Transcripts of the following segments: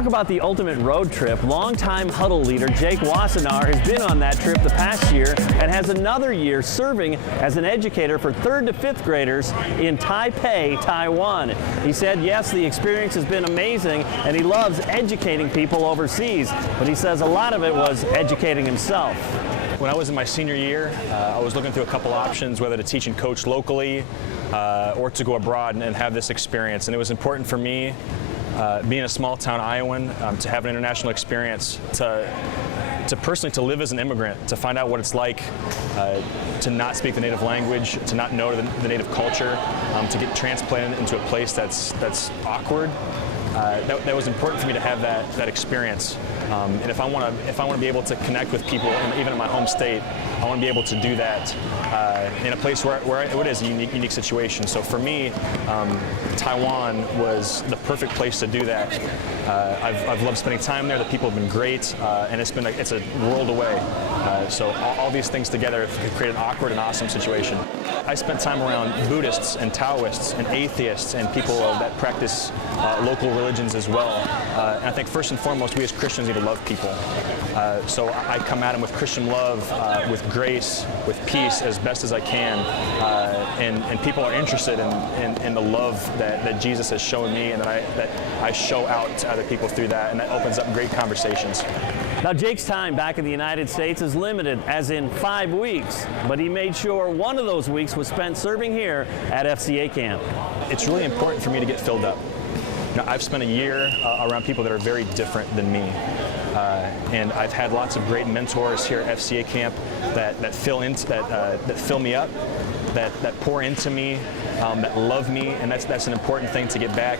Talk about the ultimate road trip. Longtime Huddle leader Jake Wassenaar has been on that trip the past year and has another year serving as an educator for 3rd to 5th graders in Taipei, Taiwan. He said, yes, the experience has been amazing and he loves educating people overseas, but he says a lot of it was educating himself. When I was in my senior year, I was looking through a couple options, whether to teach and coach locally or to go abroad and have this experience. And it was important for me, being a small town Iowan, to have an international experience, to personally to live as an immigrant, to find out what it's like to not speak the native language, to not know the native culture, to get transplanted into a place that's awkward. That was important for me to have that experience. And if I want to be able to connect with people, even in my home state, I want to be able to do that in a place where it is a unique situation. So for me, Taiwan was the perfect place to do that. I've loved spending time there. The people have been great, and it's a world away. So all these things together have created an awkward and awesome situation. I spent time around Buddhists and Taoists and atheists and people that practice local religions as well. And I think first and foremost, we as Christians need to love people. So I come at them with Christian love, with grace, with peace as best as I can. And people are interested in the love that Jesus has shown me and that I show out to other people through that. And that opens up great conversations. Now, Jake's time back in the United States is limited, as in 5 weeks, but he made sure one of those weeks was spent serving here at FCA Camp. It's really important for me to get filled up. Now, I've spent a year around people that are very different than me, and I've had lots of great mentors here at FCA Camp that fill me up, that pour into me, that love me, and that's an important thing to get back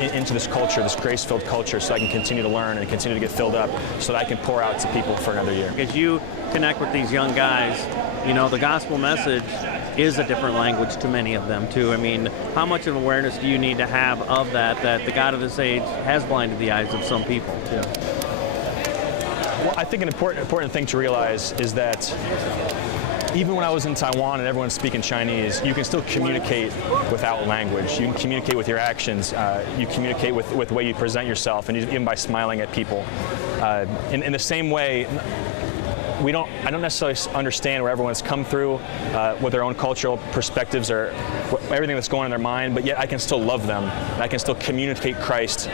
into this culture, this grace-filled culture, so I can continue to learn and continue to get filled up, so that I can pour out to people for another year. As you connect with these young guys, you know, the gospel message is a different language to many of them too. I mean, how much of awareness do you need to have of that the God of this age has blinded the eyes of some people too? Well, I think an important thing to realize is that even when I was in Taiwan and everyone's speaking Chinese, you can still communicate without language. You can communicate with your actions. You communicate with the way you present yourself, and even by smiling at people. In the same way, I don't necessarily understand where everyone's come through, what their own cultural perspectives are, everything that's going on in their mind, but yet I can still love them, and I can still communicate Christ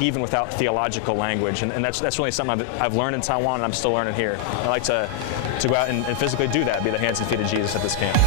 even without theological language. And that's really something I've learned in Taiwan, and I'm still learning here. I like to go out and physically do that, be the hands and feet of Jesus at this camp.